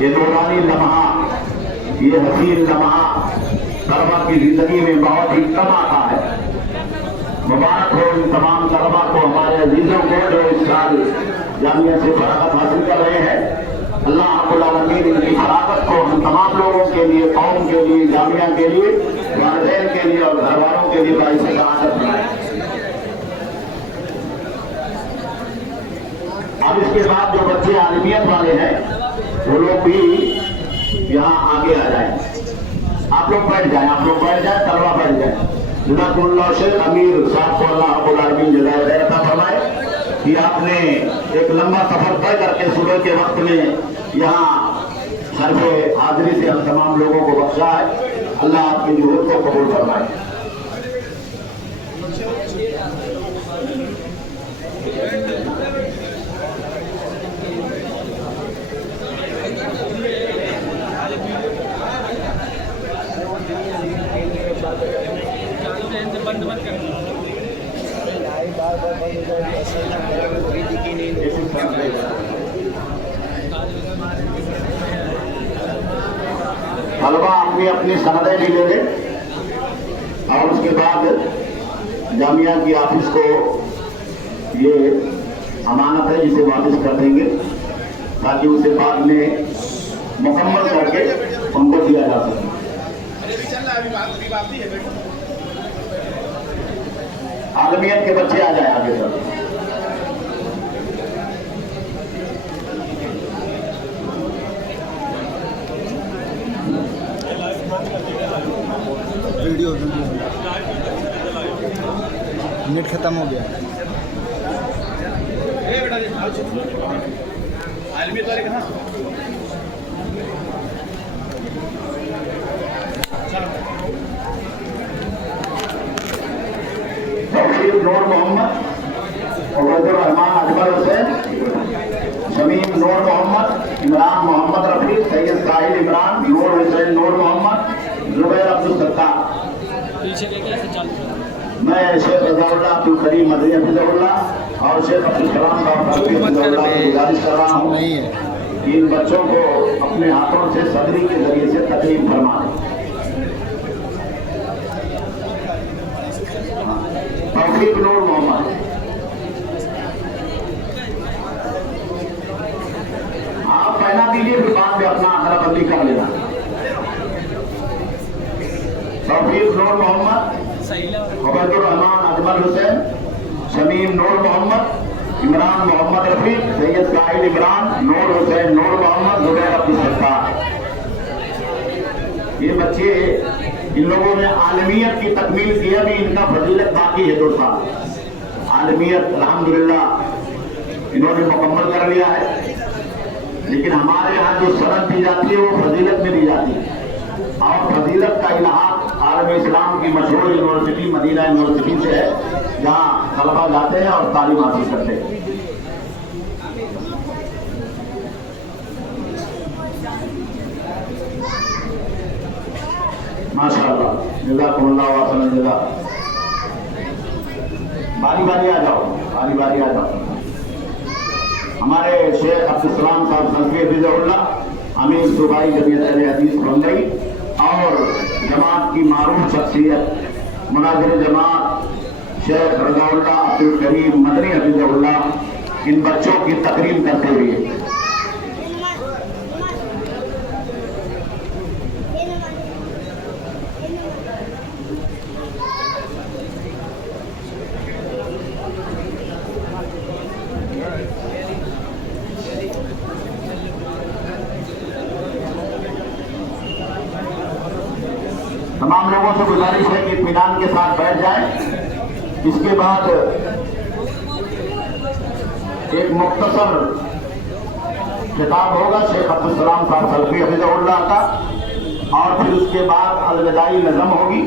یہ نورانی لمحہ، یہ حسین لمحہ طلبا کی زندگی میں بہت ہی کم آتا ہے۔ مبارک ہو ان تمام طلبا کو، ہمارے عزیزوں کو جو اس سال جامعہ سے فراغت حاصل کر رہے ہیں۔ اللہ رب العالمین ان کی فراغت کو ہم تمام لوگوں کے لیے، قوم کے لیے، جامعہ کے لیے، والدین کے لیے اور گھر والوں کے لیے باعث سعادت بنائے۔ اب اس کے بعد جو بچے عالمیت والے ہیں وہ لوگ بھی یہاں آگے آ جائیں۔ آپ لوگ بیٹھ جائیں، طلبا بیٹھ جائیں۔ جزاکم اللہ شیخ امیر صاحب کو اللہ رب العالمین جزائے خیر عطا فرمائے کہ آپ نے ایک لمبا سفر طے کر کے صبح کے وقت میں یہاں حرف حاضری سے ہم تمام لوگوں کو بخشا ہے۔ اللہ آپ کی جہود کو قبول فرمائے۔ طلبا اپنی اپنی سندیں بھی لے لیں اور اس کے بعد جامعہ کی آفس کو یہ امانت ہے جسے واپس کر دیں گے تاکہ اسے بعد میں مکمل کر کے ان کو دیا جا سکے۔ عالمیت کے بچے آ جائیں آگے سر۔ ویڈیو نیٹ ختم ہو گیا۔ عالمیت والے کہاں؟ نور محمد، عبید الرحمان اکبر حسین، شمیم نور محمد، عمران محمد رفیع، سید ساحل عمران، نور حسین نور محمد، زبیر عبدالستار۔ میں شیخ رضا اللہ عبدالکریم مدنی حفظہ اللہ اور شیخ عبدالسلام صاحب حفظہ اللہ سے گزارش کر رہا ہوں کہ ان بچوں کو اپنے ہاتھوں سے صدری کے ذریعے سے تقریم فرمائیں۔ توفیق نور محمد، آپ پہنا دیجیے پھر بعد میں اپنا آخرہ بندی کر لینا۔ توفیق نور محمد، عبید الرحمان اکبر حسین، شمیم نور محمد، عمران محمد رفیع، سید ساحل عمران، نور حسین نور محمد، زبیر عبدالستار۔ یہ بچے ان لوگوں نے عالمیت کی تکمیل کی، ابھی ان کا فضیلت باقی ہے 2 سال۔ عالمیت الحمدللہ انہوں نے مکمل کر لیا ہے، لیکن ہمارے یہاں جو سند دی جاتی ہے وہ فضیلت میں دی جاتی ہے، اور فضیلت کا الحاق عالم اسلام کی مشہور یونیورسٹی مدینہ یونیورسٹی سے ہے، جہاں طلبا جاتے ہیں اور تعلیم حاصل کرتے ہیں۔ ماشاءاللہ، جزاکم اللہ واسن الجزا۔ باری باری آ جاؤ، باری باری آ جاؤ۔ ہمارے شیخ عبدالسلام صاحب سلفی حفظہ اللہ، امیر صوبائی جمعیت اہل حدیث بمبئی اور جماعت کی معروف شخصیت مناظر جماعت شیخ رضا اللہ عبدالکریم مدنی حفظہ اللہ ان بچوں کی تقریم کرتے ہوئے تمام لوگوں سے گزارش ہے کہ اطمینان کے ساتھ بیٹھ جائیں۔ اس کے بعد ایک مختصر خطاب ہوگا شیخ عبدالسلام صاحب سلفی حفظہ اللہ کا، اور پھر اس کے بعد الوداعی نظم ہوگی،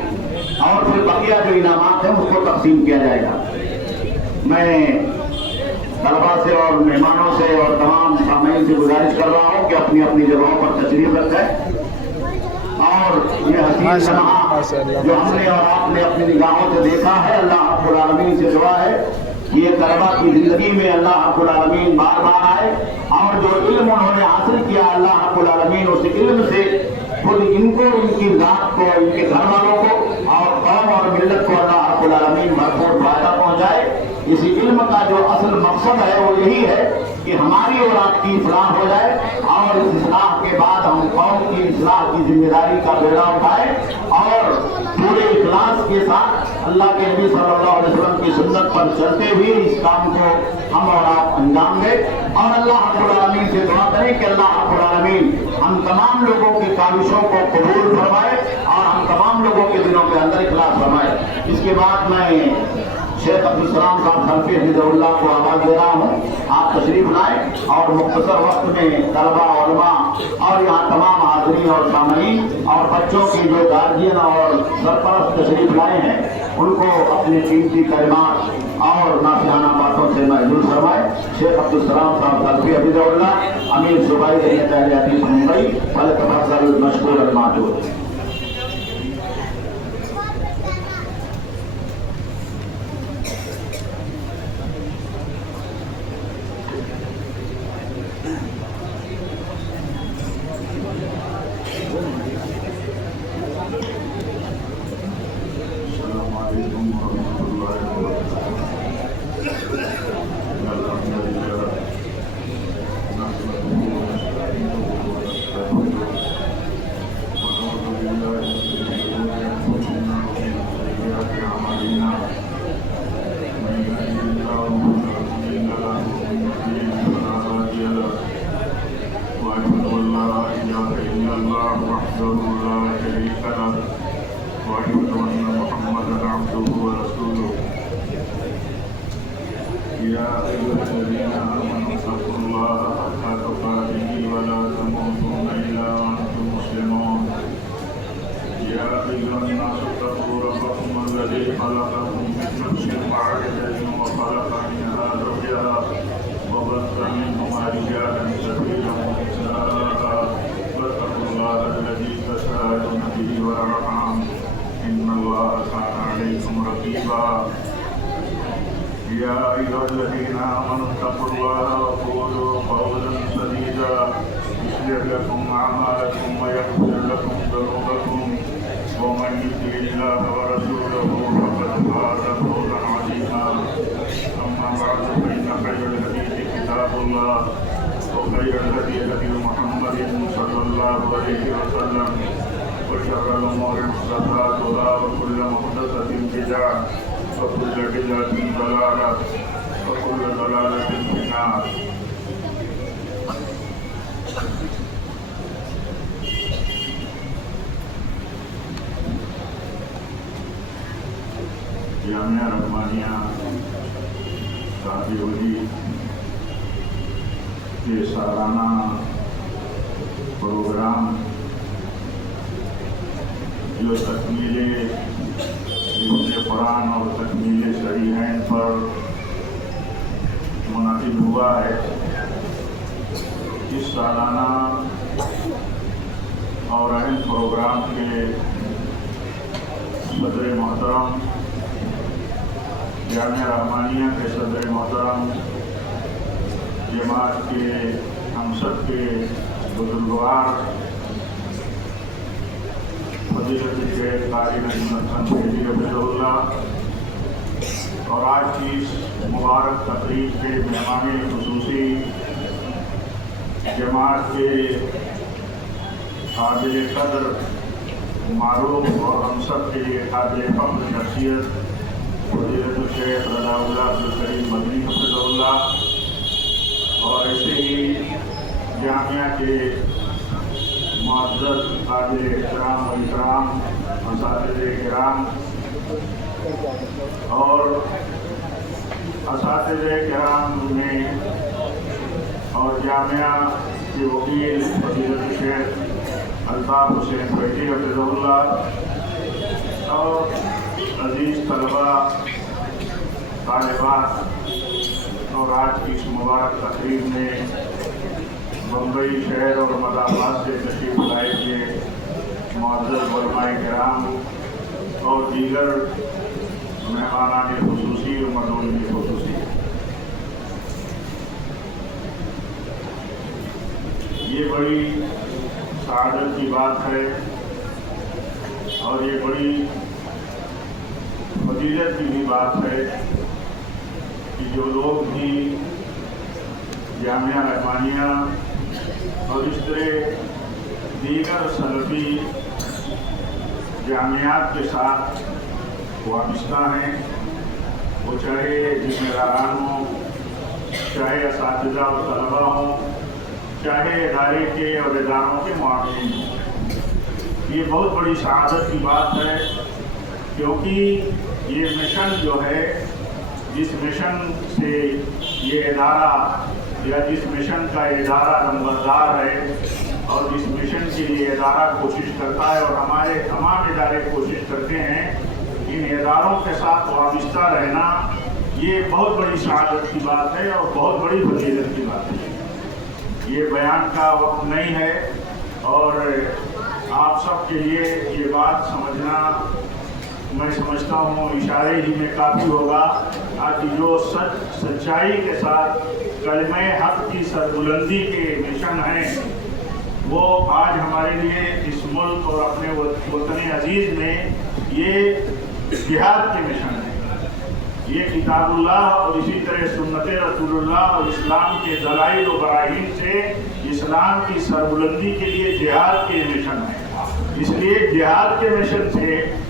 اور پھر بقیہ جو انعامات ہیں اس کو تقسیم کیا جائے گا۔ میں طلبا سے اور مہمانوں سے اور تمام سامعین سے گزارش کر رہا ہوں کہ اپنی اپنی جگہوں پر تشریف رکھیں، اور یہ حسین لمحہ جو ہم نے اور آپ نے اپنی نگاہوں سے دیکھا ہے، اللہ رب العالمین سے دعا ہے کہ یہ طلبا کی زندگی میں اللہ رب العالمین بار بار آئے، اور جو علم انہوں نے حاصل کیا اللہ رب العالمین आलमीन उस इल्म से खुद इनको, इनकी जात को, इनके घर वालों को और कौम और मिल्लत को अल्लाह रब्बुल आलमीन भरपूर फायदा पहुंचाए। इसी इल्म का जो असल मकसद है वो यही है कि हमारी और आपकी इस्लाह हो जाए और इस इस्लाह के बाद हम कौम की इस्लाह की जिम्मेदारी का बेड़ा उठाए और पूरे इखलास के साथ अल्लाह के नबी सल्लल्लाहु अलैहि वसल्लम की सुन्नत पर चलते हुए इस काम को हम और आप अंजाम दें। और अल्लाह रब्बुल आलमीन से दुआ करें कि अल्लाह रब्बुल आलमीन हम तमाम लोगों की काविशों को कबूल फरमाए और हम तमाम लोगों के दिलों के अंदर इखलास फरमाए। इसके बाद मैं शेख अब्दुल सलाम साहब खलफी हफिज़हुल्लाह को आवाज़ दे रहा हूँ, आप तशरीफ लाएँ और मुख्तसर वक्त में तलबा उलमा और यहाँ तमाम हाज़रीन और सामईन और बच्चों की जो गार्जियन और सरपरस्त तशरीफ लाए हैं उनको अपनी कीमती कलिमात और नासिहाना बातों से महजूर फरमाए। शेख अब्दुल सलाम साहब खलफी हफिज़हुल्लाह, अमीर सूबाई जमीयत अहले हदीस मुंबई, फलतफज़्ज़ल मशकूर माजूद। يا أيها الذين آمنوا اتقوا الله وقولوا قولا سديدا يصلح لكم أعمالكم ويغفر لكم ذنوبكم ومن يطع الله ورسوله فقد فاز فوزا عظيما. أما بعد فإن خير الحديث كتاب الله وخير الهدي هدي محمد صلى الله عليه وسلم وشر الأمور محدثاتها وكل محدثة بدعة وكل بدعة ضلالة وكل ضلالة في النار. جامعہ رحمانیہ صاحب ولی کے سالانہ پروگرام جو تکمیل قرآن اور تکمیل صحیحین پر منعقد ہوا ہے، اس سالانہ اور اہم پروگرام کے صدر محترم، جامعہ رحمانیہ کے صدر محترم، جماعت کے ہم سب کے بزرگوار فضیلت شیخ قاری نجم خلفی حفظہ اور آج کی اس مبارک تقریب کے مہمان خصوصی جماعت کے قابل قدر معروف اور ہم سب کے لیے قابل فخر شخصیت فضیلت الشیخ رضا اللہ عبدالکریم مدنی حفظہ اللہ، اور ایسے ہی جامعہ کے معزز قابل احترام و اکرام اساتذہ کرام اور اساتذہ کرام میں اور جامعہ کے وکیل فضیلت شیخ الطاف حسین فیضی حفظہ اللہ اور عزیز طلباء طالبات، اور آج کی اس مبارک تقریب میں بمبئی شہر اور مدافعات سے تشریف لائے ہوئے معزز علماء کرام اور دیگر مہمانان خصوصی و مدعوین خصوصی، یہ بڑی सआदत की बात है और ये बड़ी फजीलत की भी बात है कि जो लोग भी जामिया रहमानिया और इस तरह दीगर सलफी जामियात के साथ वाबस्ता हैं, वो चाहे जिम्मेदारान हों, चाहे असातिज़ा और तलबा हों, चाहे इदारे के और इदारों के मुआविन हों। ये बहुत बड़ी सआदत की बात है, क्योंकि ये मिशन जो है, जिस मिशन से ये इदारा या जिस मिशन का इदारा नंबरदार है और जिस मिशन के लिए इदारा कोशिश करता है और हमारे तमाम इदारे कोशिश करते हैं, इन इदारों के साथ वाबस्ता रहना ये बहुत बड़ी सआदत की बात है और बहुत बड़ी फजीलत की बात है। ये बयान का वक्त नहीं है और आप सब के लिए ये बात समझना मैं समझता हूँ इशारे ही में काफ़ी होगा, ताकि जो सच्चाई के साथ कलमे हक की सरबुलंदी के मिशन हैं, वो आज हमारे लिए इस मुल्क और अपने वतन अजीज़ में ये जिहाद के मिशन है। ये किताबुल्लाह और इसी तरह सुन्नत रसूलुल्लाह और इस्लाम के दलाइल और बराहीन से इस्लाम की सरबुलंदी के लिए जिहाद के मिशन है। इसलिए जिहाद के मिशन से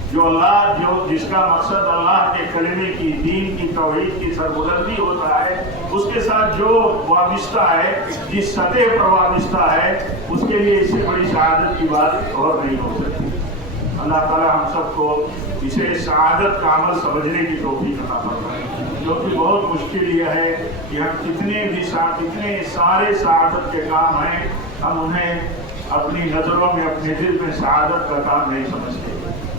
जिसका मकसद अल्लाह के कलमे की, दीन की, तौहीद की सरबुलंदी होता है, उसके साथ जो वाबस्ता है, जिस सतह पर वाबस्ता है, उसके लिए इससे बड़ी सआदत की बात और नहीं हो सकती। अल्लाह ताला हम सबको इसे सआदत का अमल समझने की तौफीक अता फरमाए, क्योंकि बहुत मुश्किल यह है कि हम कितने सारे सआदत के काम हैं, हम उन्हें अपनी नज़रों में, अपने दिल में सआदत का काम नहीं समझते।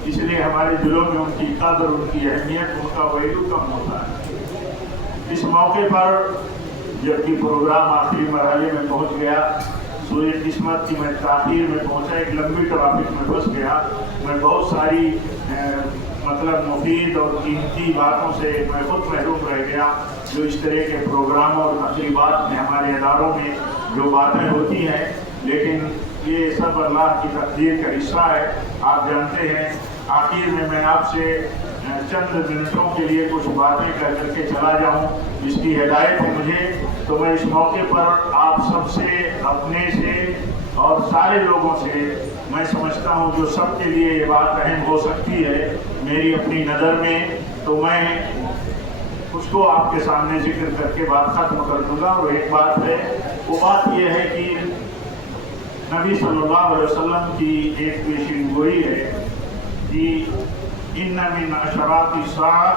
इसलिए हमारे दिलों में उनकी कदर, उनकी अहमियत, उनका वैल्यू कम होता है। इस मौके पर जबकि प्रोग्राम आखिरी मरहले में पहुंच गया, सूर्य किस्मत की मैं ताखीर में पहुंचा, एक लंबी ट्रैफिक में फंस गया, मैं बहुत सारी मतलब मुफीद और कीमती बातों से मैं खुद महरूम रह गया। जो इस तरह के प्रोग्राम और तकरीबात में हमारे इदारों में जो बातें होती हैं, लेकिन ये सब अल्लाह की तकदीर का हिस्सा है। आप जानते हैं, आखिर में मैं आपसे चंद मिनटों के लिए कुछ बातें कर करके चला जाऊं, इसकी हिदायत है मुझे, तो मैं इस मौके पर आप सबसे, अपने से और सारे लोगों से मैं समझता हूं जो सबके लिए ये बात अहम हो सकती है मेरी अपनी नज़र में, तो मैं उसको आपके सामने जिक्र करके बात खत्म कर दूंगा। और एक बात है, वो बात ये है कि नबी सल्लल्लाहु अलैहि वसल्लम की एक पेशीन गोई है कि इन्ना मिन अशराति साअ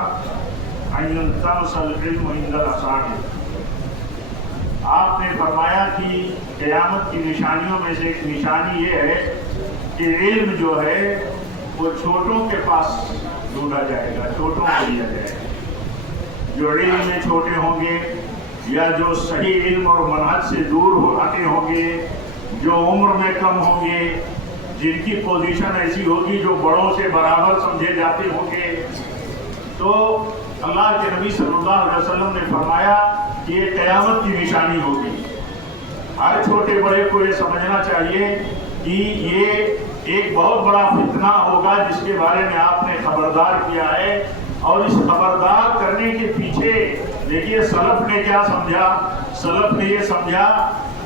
अन युंतसल इल्मु इंदल असागिर। आपने फरमाया कि क़यामत की निशानियों में से एक निशानी ये है कि इल्म जो है वो छोटों के पास ढूंढा जाएगा, छोटों को दिया जाएगा। जो इल्म में छोटे होंगे या जो सही इल्म और मनहज से दूर हटे होंगे, जो उम्र में कम होंगे, जिनकी पोजीशन ऐसी होगी जो बड़ों से बराबर समझे जाते होंगे, तो अल्लाह के नबी सल्लल्लाहु अलैहि वसल्लम ने फरमाया कि ये क़यामत की निशानी होगी। हर छोटे बड़े को ये समझना चाहिए कि ये एक बहुत बड़ा फितना होगा जिसके बारे में आपने खबरदार किया है। और इस खबरदार करने के पीछे देखिए सलफ ने क्या समझा। सलफ ने ये समझा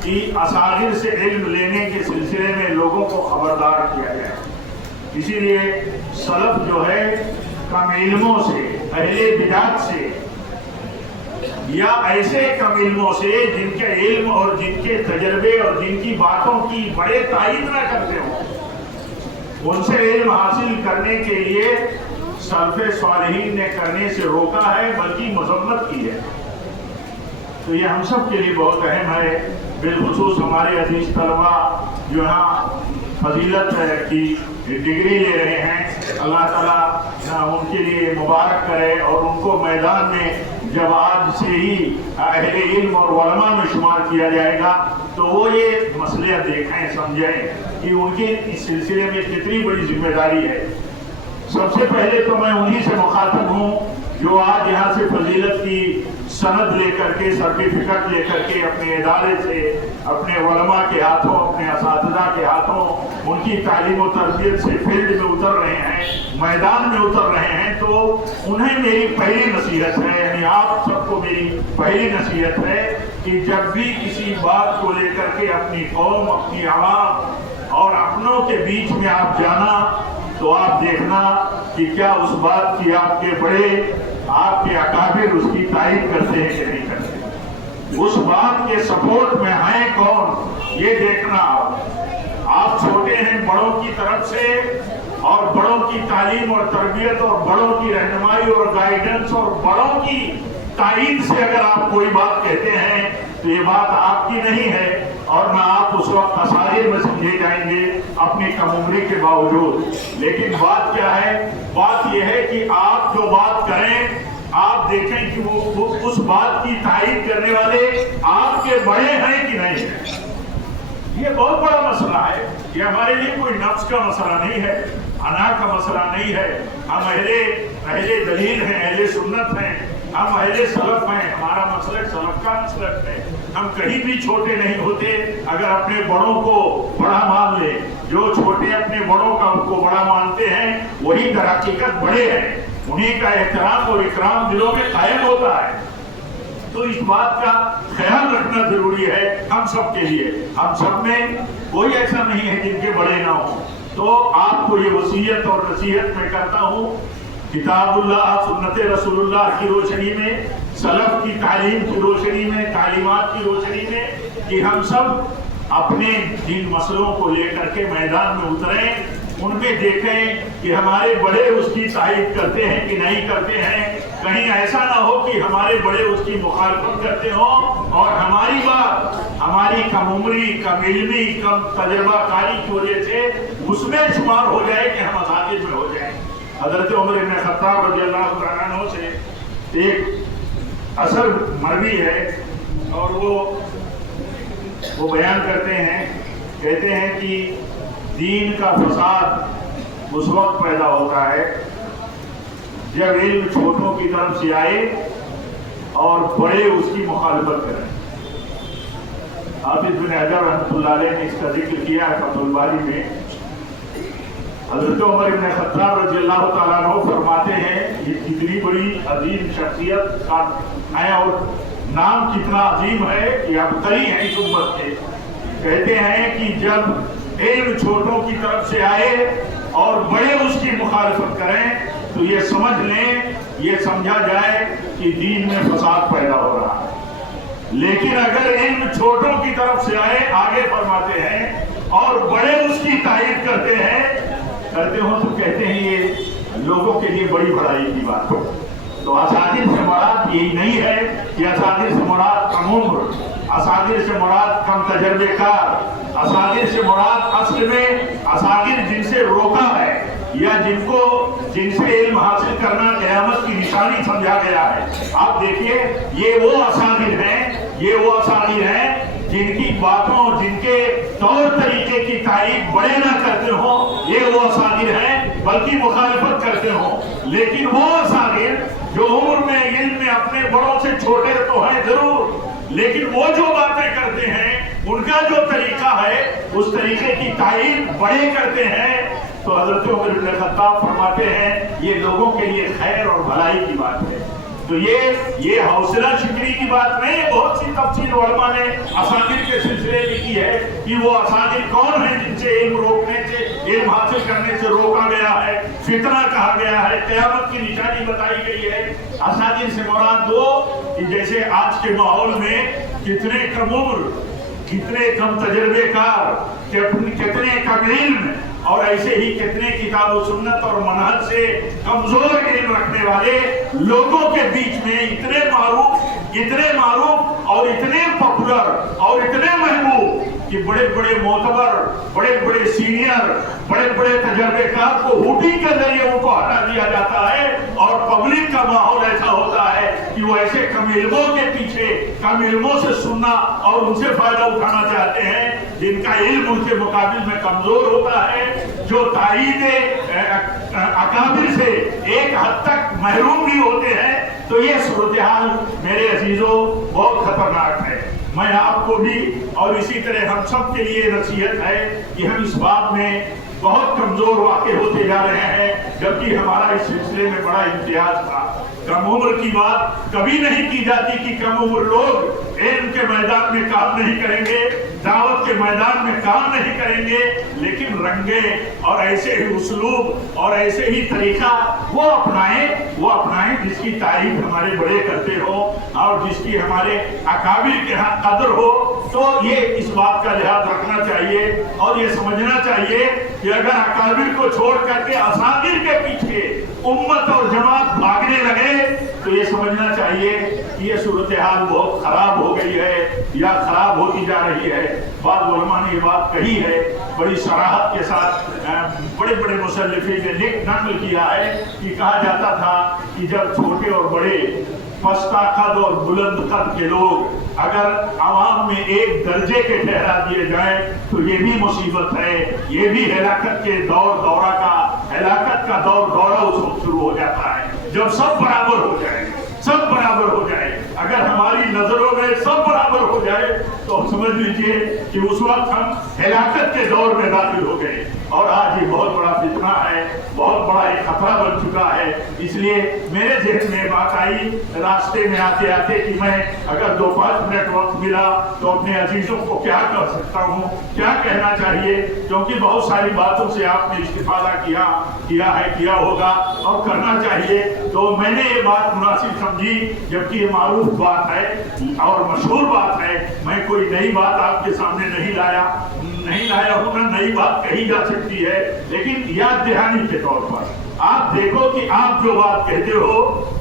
कि असागिर से इल्म लेने के सिलसिले में लोगों को खबरदार किया जाए। इसीलिए सलफ जो है कम इल्मों से, अहले बिदात से या ऐसे कम इल्मों से जिनके इल्म और जिनके तजर्बे और जिनकी बातों की बड़े तायीद न करते हो, उनसे इल्म हासिल करने के लिए सलफ़े सालिहीन ने करने से रोका है, बल्कि मज़म्मत की है। तो ये हम सब के लिए बहुत अहम है, बिलखुसूस हमारे अजीज तलबा जो यहाँ फजीलत की डिग्री ले रहे हैं, अल्लाह ताला उनके लिए मुबारक करे और उनको मैदान में जब आज से ही अहले इल्म और उलमा में शुमार किया जाएगा तो वो ये मसले देखें, समझें कि उनकी इस सिलसिले में कितनी बड़ी जिम्मेदारी है। सबसे पहले तो मैं उन्हीं से मुखातब हूँ जो आज यहाँ से फजीलत की सनद लेकर के, सर्टिफिकेट लेकर के अपने इदारे से, अपने उलमा के हाथों, अपने असातिज़ा के हाथों उनकी तालीम और तरबियत से फील्ड में उतर रहे हैं, मैदान में उतर रहे हैं, तो उन्हें मेरी पहली नसीहत है, यानी आप सबको मेरी पहली नसीहत है कि जब भी किसी बात को लेकर के अपनी कौम, अपनी आवाम और अपनों के बीच में आप जाना, तो आप देखना कि क्या उस बात की आपके बड़े, आपके अकाबिर उसकी तारीफ करते हैं कि नहीं करते, उस बात के सपोर्ट में हैं कौन, ये देखना। आप छोटे हैं बड़ों की तरफ से, और बड़ों की तालीम और तरबियत और बड़ों की रहनुमाई और गाइडेंस और बड़ों की तारीफ से अगर आप कोई बात कहते हैं तो ये बात आपकी नहीं है, और ना आप उस वक्त असाजिर में समझे जाएंगे अपनी कम उम्री के बावजूद। लेकिन बात क्या है, बात यह है कि आप जो बात करें, आप देखें कि वो उस बात की तारीफ करने वाले आपके बड़े हैं कि नहीं है। ये बहुत बड़ा मसला है, ये हमारे लिए कोई नफ्स का मसला नहीं है, अना का मसला नहीं है। हम अहले दलील हैं, अहले सुन्नत हैं, हम अहले सलफ हैं, हमारा मसलक सलफ का मसलक है। हम कहीं भी छोटे नहीं होते अगर अपने बड़ों को बड़ा मान ले। जो छोटे अपने बड़ों का उनको बड़ा मानते हैं वही दर हकीकत बड़े हैं, उन्हीं का एहतराम और इकराम दिलों में कायम होता है। तो इस बात का ख्याल रखना जरूरी है हम सब के लिए। हम सब में कोई ऐसा नहीं है जिनके बड़े ना हो। तो आपको ये वसीयत और नसीहत मैं करता हूँ, किताबुल्लाह, सुन्नत रसूलुल्लाह की रोशनी में, सलफ की तालीम की रोशनी में, तालीमात की रोशनी में, कि हम सब अपने जिन मसलों को लेकर के मैदान में उतरें, उनमें देखें कि हमारे बड़े उसकी तारीफ करते हैं कि नहीं करते हैं। कहीं ऐसा ना हो कि हमारे बड़े उसकी मुखालफत करते हो और हमारी बात हमारी कम उम्री, कम इल्मी, कम तजर्बाकारी की वजह से उसमें शुमार हो जाए कि हम असातिज़ में हो जाए। हज़रत उमर इब्न खत्ताब रज़ियल्लाहु तआला अन्हु से एक असर मरवी है, और वो बयान करते हैं, कहते हैं कि दीन का फसाद उस वक्त पैदा होता है जब इल्म छोटों की तरफ से आए और बड़े उसकी मुखालफत करें। हाफिज बिन हजर रहमतुल्लाह अलैह ने इसका जिक्र किया है फतहुल बारी में। हज़रत उमर इब्न खत्ताब रज़ियल्लाहु तआला अन्हु फरमाते हैं, ये कितनी बड़ी अजीम शख्सियत का है और नाम कितना अजीम है कि अबतरी है इस उम्मत के। कहते हैं कि जब इल्म छोटों की तरफ से आए और बड़े उसकी मुखालफत करें तो ये समझ लें, ये समझा जाए कि दीन में फसाद पैदा हो रहा है। लेकिन अगर इल्म छोटों की तरफ से आए, आगे फरमाते हैं, और बड़े उसकी तारीफ करते हो तो कहते हैं ये लोगों के लिए बड़ी बड़ाई की बात है। तो असातिज़ से मुराद यही नहीं है कि असातिज़ से मुराद कम उम्र, असातिज़ से मुराद कम तजर्बेकार, असातिज़ से मुराद असल में असातिज़ जिनसे रोका है या जिनसे इल्म हासिल करना क़यामत की निशानी समझा गया है। आप देखिए, ये वो असातिज़ हैं जिनकी बातों, जिनके तौर तरीके की तारीफ बड़े ना करते हो, ये वो असातिज़ हैं बल्कि मुखालफत करते हो। लेकिन वो असातिज़ जो उम्र में, इल्म में अपने बड़ों से छोटे तो हैं जरूर, लेकिन वो जो बातें करते हैं, उनका जो तरीका है, उस तरीके की तारीफ बड़े करते हैं। तो हज़रत उमर इब्न खत्ताब फरमाते हैं ये लोगों के लिए खैर और भलाई की बात है। तो ये हौसला शिकरी की बात नहीं है। बहुत सी तफसील उलमा ने असातिज़ के सिलसिले में की है कि वो असातिज़ कौन है जिनसे इल्म रोकने से, इल्म हासिल करने से रोका गया है, फितना कहा गया है, क़यामत की निशानी बताई गई है। असातिज़ से मुराद दो कि जैसे आज के माहौल में कितने कम उम्र, कितने कम तजर्बेकार, कितने कम इल्म, और ऐसे ही कितने किताब सुन्नत और मनहज से कमजोर इल्म रखने वाले लोगों के बीच में इतने मारूफ और इतने पॉपुलर और इतने महबूब कि बड़े बड़े मोतबर, बड़े बड़े सीनियर, बड़े बड़े तजर्बेकार को हुटिंग के जरिए उनको हटा दिया जाता है, और पब्लिक का माहौल ऐसा होता है कि वो ऐसे कम इल्मों के पीछे, कम इल्मों से सुनना और उनसे फायदा उठाना चाहते हैं जिनका इल्म उनके मुकाबिल में कमजोर होता है, जो तारीफ़े अकाबिर से एक हद तक महरूम भी होते हैं। तो ये सूरत हाल मेरे अजीजों बहुत खतरनाक है। मैं आपको भी और इसी तरह हम सब के लिए नसीहत है कि हम इस बात में बहुत कमजोर वाक़ होते जा रहे हैं, जबकि हमारा इस सिलसिले में बड़ा इम्तियाज था। कम उम्र की बात कभी नहीं की जाती कि कम उम्र लोग इल्म के मैदान में काम नहीं करेंगे, दावत के मैदान में काम नहीं करेंगे, लेकिन रंगे और ऐसे ही उसलूब और ऐसे ही तरीका वो अपनाएं जिसकी तारीफ हमारे बड़े करते हो और जिसकी हमारे अकाबिर के यहाँ कदर हो। तो ये इस बात का लिहाज रखना चाहिए और ये समझना चाहिए कि अगर अकाबिर को छोड़ करके असादिर के पीछे उम्मत और जमात भागने लगे तो ये समझना चाहिए कि ये सूरत हाल बहुत खराब हो गई है या खराब होती जा रही है। बाद उलमा ने ये बात कही है बड़ी सराहत के साथ, बड़े बड़े मुसल्लिफीन ने नक़ल किया है कि कहा जाता था कि जब छोटे और बड़े पस्ता कद और बुलंद कद के लोग अगर आवाम में एक दर्जे के ठहरा दिए जाए तो ये भी मुसीबत है, ये भी हलाकत के हलाकत का दौर दौरा उस वक्त शुरू हो जाता है जब सब बराबर हो जाए। अगर हमारी नजरों में सब बराबर हो जाए तो समझ लीजिए कि उस वक्त हम हलाकत के दौर में दाखिल हो गए। और आज ये बहुत बड़ा फितना है, बहुत बड़ा एक खतरा बन चुका है। इसलिए मेरे जहन में बात आई रास्ते में आते आते कि मैं अगर 2-5 मिनट वक्त मिला तो अपने अजीजों को क्या कर सकता हूँ, क्या कहना चाहिए, क्योंकि बहुत सारी बातों से आपने इस्तिफादा किया होगा और करना चाहिए। तो मैंने ये बात मुनासिब समझी, जबकि ये मारूफ बात है और मशहूर बात है। मैं कोई नई बात आपके सामने नहीं लाया हूँ, ना नई बात कही जा सकती है, लेकिन याद दहानी के तौर पर आप देखो कि आप जो बात कहते हो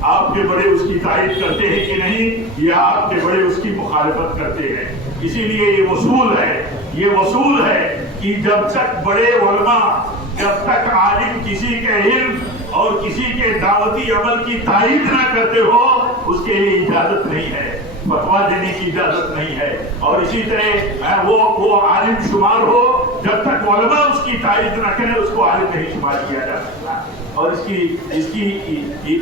आपके बड़े उसकी तारीफ करते हैं कि नहीं, या आपके बड़े उसकी मुखालिफत करते हैं। इसीलिए ये वसूल है कि जब तक बड़े उलमा, जब तक आलिम किसी के इल्म और किसी के दावती अमल की तारीफ ना करते हो उसके लिए इजाजत नहीं है, फतवा देने की इजाजत नहीं है। और इसी तरह वो आलिम शुमार हो, जब तक उलमा उसकी तारीफ न करें उसको आलिम नहीं शुमार किया जा सकता। और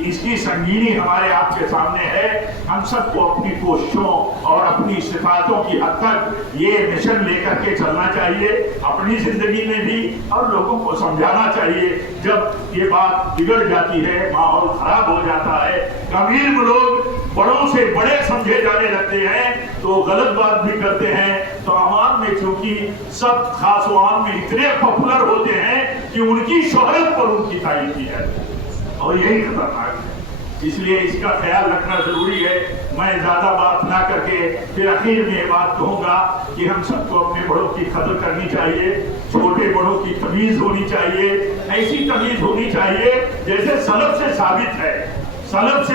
इसकी संगीनी हमारे आपके सामने है। हम सबको अपनी कोशिशों और अपनी सिफातों की हद तक ये मिशन लेकर के चलना चाहिए, अपनी जिंदगी में भी, और लोगों को समझाना चाहिए। जब ये बात बिगड़ जाती है, माहौल खराब हो जाता है, अमीर लोग बड़ों से बड़े समझे जाने लगते हैं तो गलत बात भी करते हैं, तो आवाम में चूंकि सब खास आवाम में इतने पॉपुलर होते हैं कि उनकी शोहरत पर उनकी तारीफ की जाती है, और यही खतरनाक है। इसलिए इसका ख्याल रखना जरूरी है। मैं ज्यादा बात ना करके फिर आखिर में ये बात कहूंगा कि हम सबको अपने बड़ों की कदर करनी चाहिए, छोटे बड़ों की तमीज होनी चाहिए, ऐसी तमीज होनी चाहिए जैसे सलफ से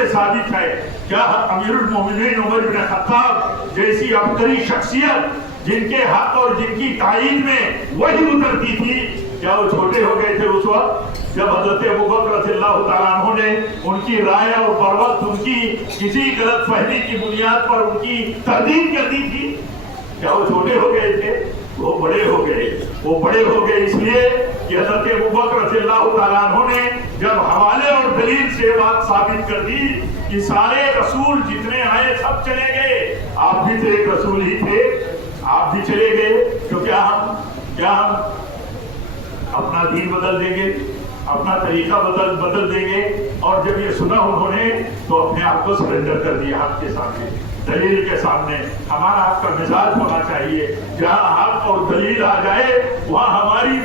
साबित है। क्या अमीरुल मोमिनीन उमर इब्न खत्ताब जैसी अब्तरी शख्सियत जिनके हक और जिनकी ताईद में वही उतरती थी, क्या वो छोटे हो गए थे उस वक्त जब हजरत अबू बकर रज़ियल्लाहु ताला अन्हु ने उनकी राय और बर वक्त उनकी किसी गलत फहमी की बुनियाद पर उनकी तरदीद कर दी थी? क्या वो छोटे हो गए थे? वो बड़े हो गए इसलिए कि हजरत अबू बकर रज़ियल्लाहु ताला अन्हु ने जब हवाले और दलील से बात साबित कर दी कि सारे रसूल जितने आए सब चले गए, आप भी तो एक रसूल ही थे, आप भी चले गए, तो क्या हम अपना दीन बदल देंगे, अपना तरीका बदल देंगे? और जब ये सुना उन्होंने तो अपने आप को सरेंडर कर दिया आपके सामने, दलील के सामने। हमारा आपका मिजाज होना चाहिए, जहाँ हक और दलील आ जाए वहाँ हमारी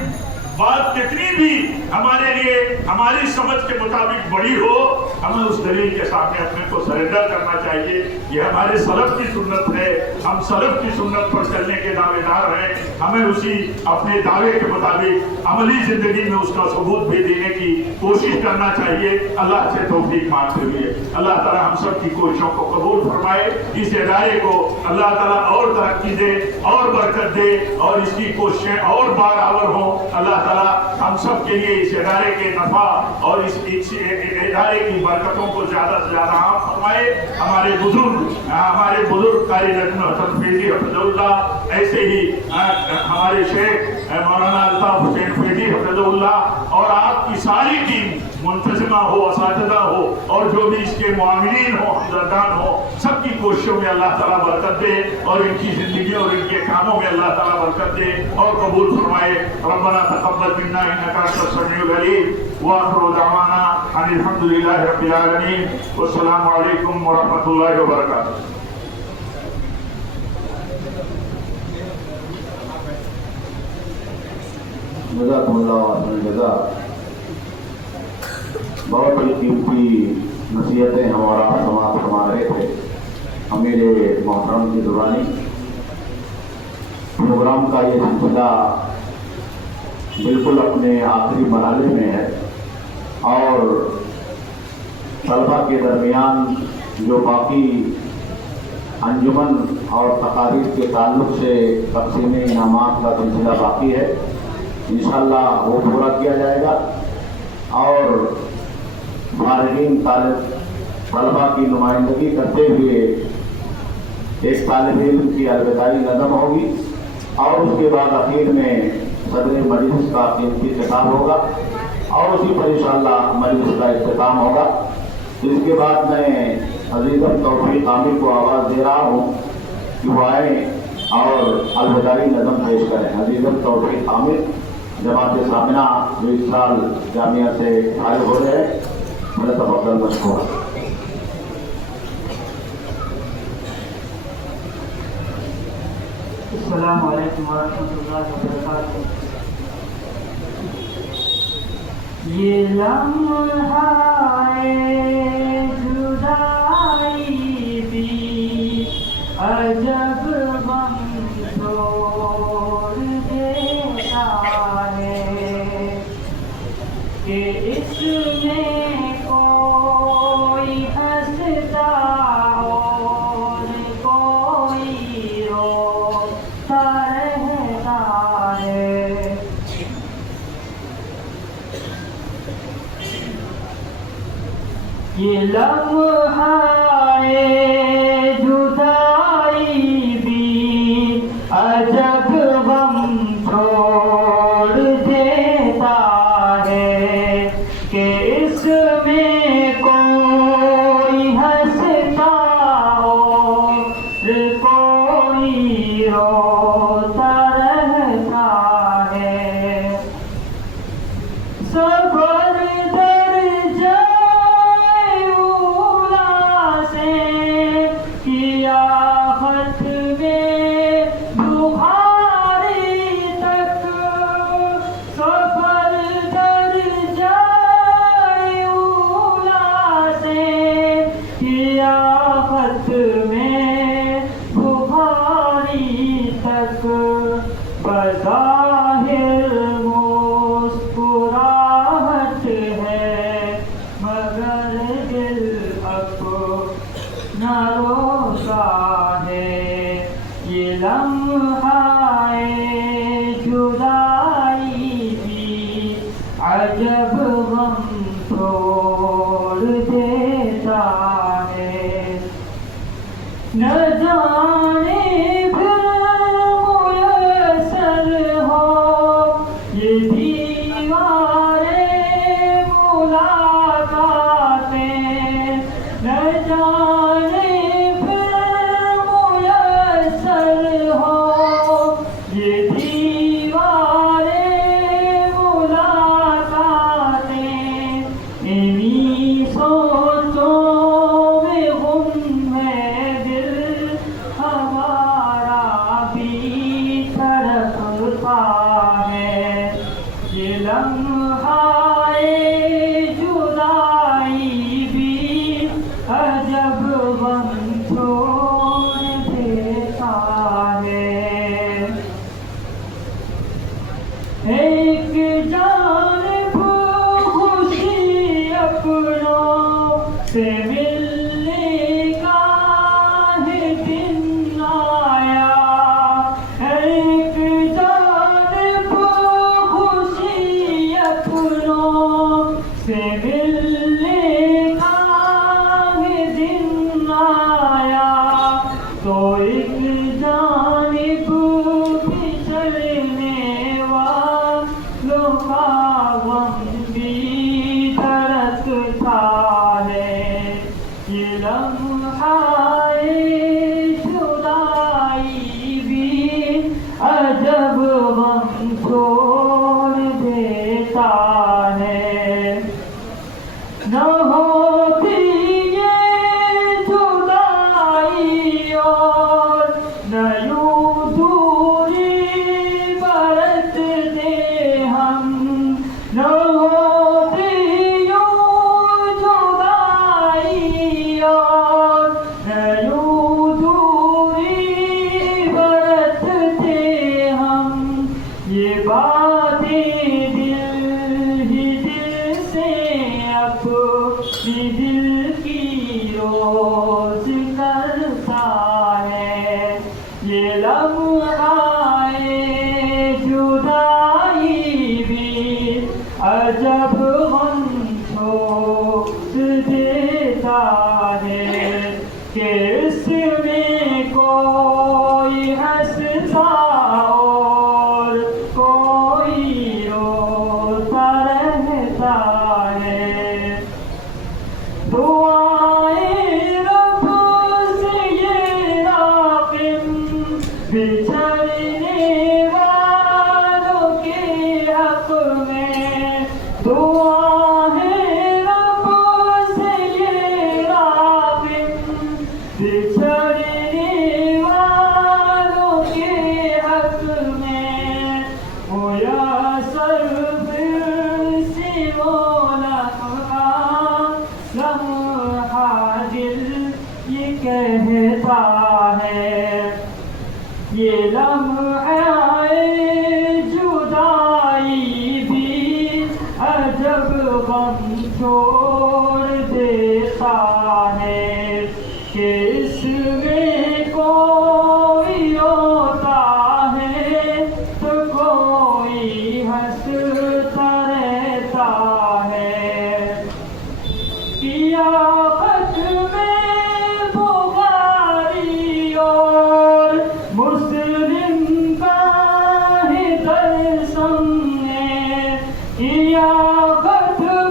बात कितनी भी हमारे लिए हमारी समझ के मुताबिक बड़ी हो, हमें उस दलील के सामने अपने को सरेंडर करना चाहिए। ये हमारे सलफ की सुन्नत है, हम सलफ की सुन्नत पर चलने के दावेदार हैं। हमें उसी अपने दावे के मुताबिक अमली जिंदगी में उसका सबूत भी देने की कोशिश करना चाहिए। अल्लाह से तौफीक मांगते हुए अल्लाह ताला हम सब की कोशिशों को कबूल फरमाए। इस इदारे को अल्लाह ताला और तरक्की दे और बरकत दे और इसकी कोशिशें और बारावर हो। अल्लाह ताला हम सब के लिए इस इदारे के नफा और इस इदारे की बरकतों को ज्यादा से ज्यादा आम फरमाए। हमारे बुजुर्ग कारी नजम हसन फैजी हफिजुल्लाह ऐसे ही हमारे शेख मौलाना अल्ताफ हुसैन फैदी हफिज़हुल्लाह और आपकी सारी टीम मुंतज़िमा हो, असातिज़ा हो और जो भी इसके मुआमिलीन हो, हमदर्दान हो, सबकी कोशिशों में अल्लाह ताला बरकत दे और इनकी ज़िंदगी और इनके कामों में अल्लाह ताला बरकत दे और कबूल फरमाए। रब्बना तक़ब्बल मिन्ना इन्नका अंतस समीउल अलीम व आखिरु दअवाना अनिल हम्दुलिल्लाहि रब्बिल आलमीन वस्सलामु अलैकुम व रहमतुल्लाहि व बरकातुहू। जज़ाकुमुल्लाह। बहुत ही कीमती नसीहतें हमारा समाज फरमा रहे थे अमीर मोहतरम की दुरानी। प्रोग्राम का ये सिलसिला बिल्कुल अपने आखिरी मरहले में है और तलबा के दरमियान जो बाकी अंजुमन और तकारीर के ताल्लुक से तक़सीम इनामात का सिलसिला बाकी है, इंशाअल्लाह वो पूरा किया जाएगा और फारिगीन तलबा की नुमाइंदगी करते हुए एक तालिब इल्म की अलविदाई नज़म होगी और उसके बाद आखिर में सदर मजलिस का कीमती खिताब होगा और उसी पर इंशाअल्लाह मजलिस का इख्तिताम होगा। इसके बाद मैं अजीज़म तौफीक आमिर को आवाज़ दे रहा हूँ कि वो आए और अलविदाई नज़म पेश करें। अजीज़म तौफीक आमिर जमात सामिना जो इस साल जामिया से फारिग हो रहे हैं, मैंने तफद्दल मशकूर। अस्सलामु अलैकुम वरहमतुल्लाहि वबरकातुहू। ये लम्हाए जुदाई भी अजब गम छोड़ देता है कि इसमें कोई हंसता और कोई रोता रहता है। ये लम्हाए जुदाई भी अजब गम छोड़ देता है कि इसमें कोई हंसता और कोई रोता रहता है। सफर दर जाए उला से किया खत में बुखारी तक, सफर दर जाए उला से किया खत में बुखारी तक। बज़ाहिर मुस्कुराहट है मगर दिल अपना रोता है। ये लम्हाए जुदाई भी अजब गम छोड़ देता है। न जाने फिर मुयस्सर हो ये दीवारे मुलाकातें, न जाने फिर मुयस्सर हो ये दीवारे मुलाकातें। इन्हीं सोचों में गुम है दिल हमारा भी तड़पता है। ये लम्हाए जुदाई भी अजब गम छोड़ देता है। एक जानिब खुशी अपनों से मिलने का है दिन आया। एक जानिब खुशी अपनों से मिलने का है दिन आया, तो एक जानिब یہ باتیں دل ہی دل سے اپنی دل کی روز کرتا ہے. یہ لمحہ جدائی بھی عجب غم چھوڑ دیتا ہے کہ اس میں کوئی ہنستا اور کوئی روتا رہتا ہے. دعائیں رب سے یہ راغب بچھڑنے والوں کے حق میں. دعا ہے رب سے یہ راغب بچھڑنے والوں کے حق میں. ہویا سر پھر سے وہ لمحہ دل یہ کہتا ہے. یہ لمحہ جدائی بھی عجب غم چھوڑ دیتا ہے کہ اس میں کوئی روتا ہے تو کوئی ہنستا رہتا ہے. قیامت میں بخاری اور مسلم کا ہے درسم ہے. قیامت میں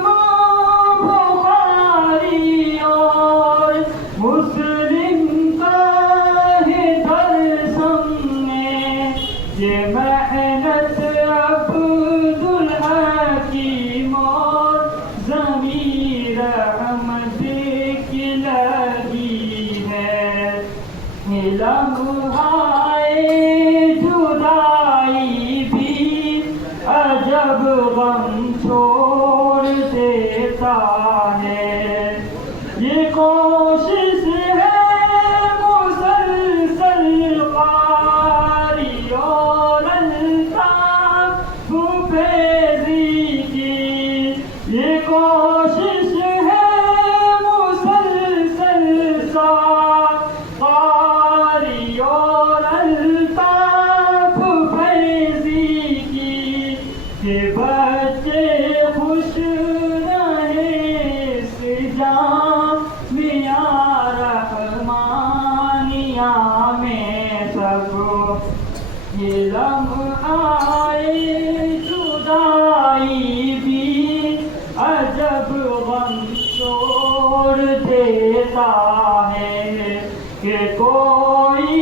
بخاری اور مسلم کا ہے درسم ہے. یہ محنت عبدالحکیم اور ضمیر رحمت کی لگی ہے. یہ لمحہ جدائی بھی عجب غم چھوڑ دیتا ہے. یہ کوشش ہے مسلسل قاری اور الطاف فیضی کی. یہ کوشش ہے مسلسل قاری اور الطاف فیضی کی کہ بچے خوش رہے اس جامعہ رحمانیہ میں سب. یہ لمحہ جدائی بھی عجب غم چھوڑ دیتا ہے کہ کوئی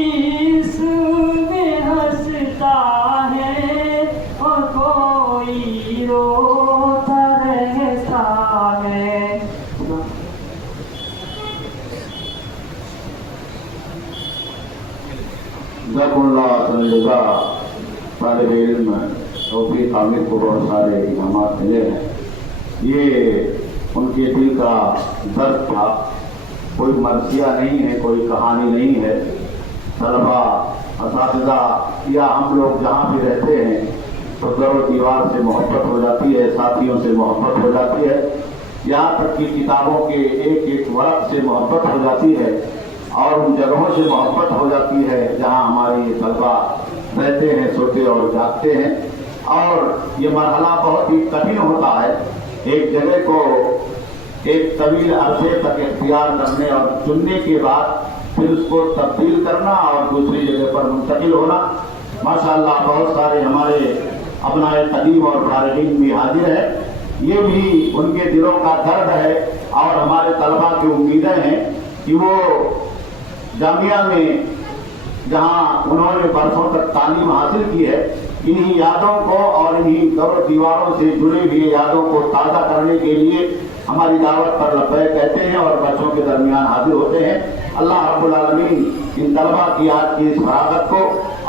اس میں ہنستا ہے اور کوئی روتا رہتا ہے. جزاکم اللہ خیر. طالب علم توفیق حامد کو بہت سارے انعامات ملے ہیں. یہ ان کے دل کا درد تھا. کوئی مرثیہ نہیں ہے, کوئی کہانی نہیں ہے. طلبا, اساتذہ یا ہم لوگ جہاں بھی رہتے ہیں تو در و دیوار سے محبت ہو جاتی ہے, ساتھیوں سے محبت ہو جاتی ہے, یہاں تک کہ کتابوں کے ایک ایک ورق سے محبت ہو جاتی ہے اور ان جگہوں سے محبت ہو جاتی ہے جہاں ہماری طلبا رہتے ہیں, سوتے اور جاگتے ہیں. اور یہ مرحلہ بہت ہی کٹھن ہوتا ہے. ایک جگہ کو ایک طویل عرصے تک اختیار کرنے اور چننے کے بعد پھر اس کو تبدیل کرنا اور دوسری جگہ پر منتقل ہونا. ماشاءاللہ بہت سارے ہمارے ابناء قدیم اور فارغین بھی حاضر ہیں. یہ بھی ان کے دلوں کا درد ہے اور ہمارے طلباء کی امیدیں ہیں کہ وہ جامعہ میں جہاں انہوں نے برسوں تک تعلیم حاصل کی ہے, انہی یادوں کو اور انہی در و دیواروں سے جڑے ہوئے یادوں کو تازہ کرنے کے لیے ہماری دعوت پر لبیک کہتے ہیں اور بچوں کے درمیان حاضر ہوتے ہیں. اللہ رب العالمین ان طلباء کی آج کی اس فراغت کو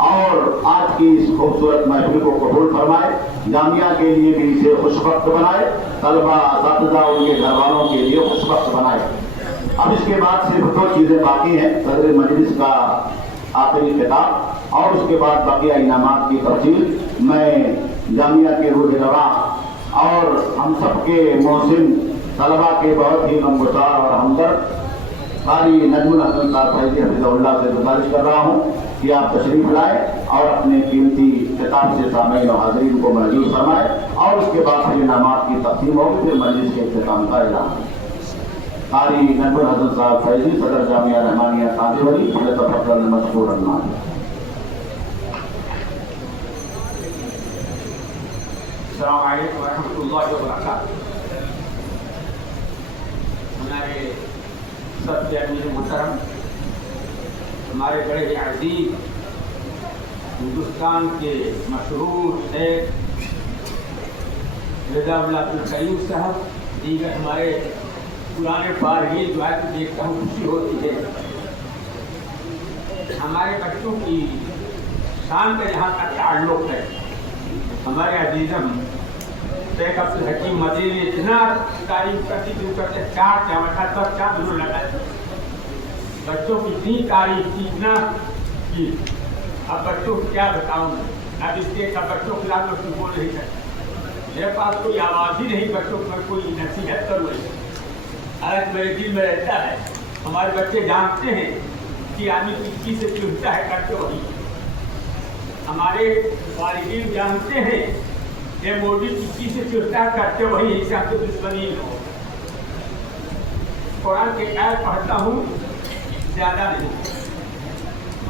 اور آج کی اس خوبصورت محفل کو قبول فرمائے, جامعہ کے لیے بھی اسے خوشبخت بنائے, طلباء, اساتذہ ان کے گھر والوں کے لیے خوشبخت بنائے. اب اس کے بعد صرف دو چیزیں باقی ہیں, صدر مجلس کا آخری خطاب اور اس کے بعد بقیہ انعامات کی تفصیل. میں جامعہ کے روح روا اور ہم سب کے محسن طلبا کے بہت ہی غمگسار اور ہمدرد قاری نجم الحسن صاحب فیضی حفظہ اللہ سے گزارش کر رہا ہوں کہ آپ تشریف لائیں اور اپنے قیمتی خطاب سے سامعین و حاضرین کو معزول فرمائیں اور اس کے بعد پھر انعامات کی تقسیم ہوگی، پھر مجلس کے اختتام کا اعلان۔ قاری نجم الحسن صاحب فیضی صدر جامعہ رحمانیہ کانجوری فلیتفضل مشکورا معذورا۔ السلام علیکم ورحمۃ اللہ وبرکاتہ۔ ہمارے سب کے امیر محترم، ہمارے بڑے ہی عزیز ہندوستان کے مشہور شیخ رضا اللہ بن کریم صاحب، دیگر ہمارے پرانے فارغین جو آج دیکھتا ہوں خوشی ہوتی ہے، ہمارے بچوں کی شان کا جہاں تک تعلق ہے، ہمارے عزیزم شیخ عبدالحکیم مدنی نے اتنا تعریف کرتی تھی، کرتے چار دنوں لگائے، بچوں کی اتنی تعریف کی، اتنا کی، اب بچوں کو کیا بتاؤں، اب اس کے بچوں کے خلاف میں بول نہیں سکتا، میرے پاس کوئی آواز ہی نہیں بچوں کو میں کوئی نصیحت کروں۔ آج میرے دل میں رہتا ہے، ہمارے بچے جانتے ہیں کہ آدمی کس چیز سے چنتا ہے کرتے وہی، ہمارے والدین جانتے ہیں یہ مودی کس چیز سے چنتا کرتے وہی، اس سے ہم تو دشمنی ہو۔ قرآن کے آیت پڑھتا ہوں، زیادہ نہیں۔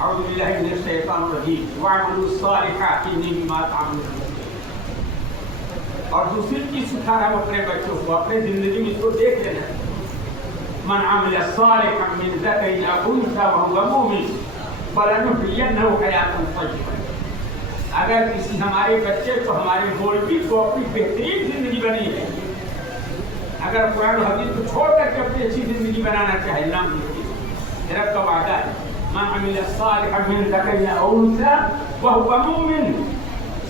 اعوذ باللہ من الشیطان الرجیم واعملوا الصالحات انی بما تعملون۔ اور دوسری چیز سکھا رہا ہوں اپنے بچوں کو، اپنے زندگی میں اس کو دیکھ لینا، من عمل صالحا من ذکر او انثی وهو مؤمن فلنحیینہ حیاۃ طیبہ۔ اگر کسی ہمارے بچے کو، ہمارے مولوی کو اپنی بہترین زندگی بنی ہے، اگر قرآن و حدیث کو چھوڑ کر کے اپنی اچھی زندگی بنانا چاہے، نام رب کا وعدہ ہے، من عمل صالحا من ذکر او انثی وهو مؤمن۔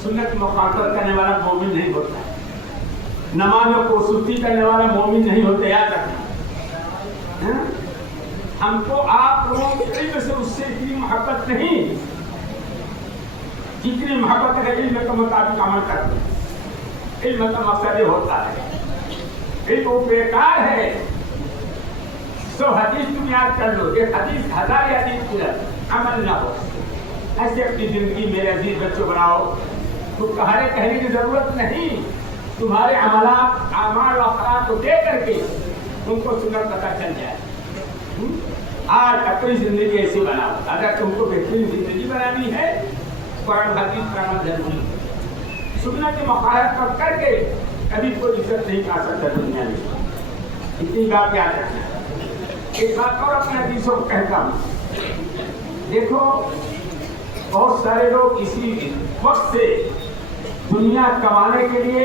سنت مخالفت کرنے والا مومن نہیں ہوتا، نمازوں کو سستی کرنے والا مومن نہیں ہوتا، یاد رکھنا۔ ہم کو آپ لوگوں کے علم سے اس سے اتنی محبت نہیں جتنی محبت ہے علم کے مطابق عمل کرتے ہیں۔ علم کا مقصد یہ ہوتا ہے، علم وہ بیکار ہے، سو حدیث تم یاد کر لو، ایک حدیث ہزار حدیث کی عمل نہ ہو، ایسے اپنی زندگی میرے عزیز بچوں بناؤ۔ تو کہنے کی ضرورت نہیں، تمہارے عملات اعمال و اخلاق کو دیکھ کر کے تم کو سنت پتہ چل جائے۔ آج اپنی زندگی ایسی بناؤ، اگر تم کو بہترین زندگی بنانی ہے قرآن حدیث پر عمل ضروری ہے۔ سنت کی مخالفت کر کے کبھی کوئی عزت نہیں پا سکتا دنیا میں، اتنی بات یاد رکھنا۔ ایک بات اور اپنے حدیثوں کو کہتا ہوں، دیکھو بہت سارے لوگ اسی وقت سے دنیا کمانے کے لیے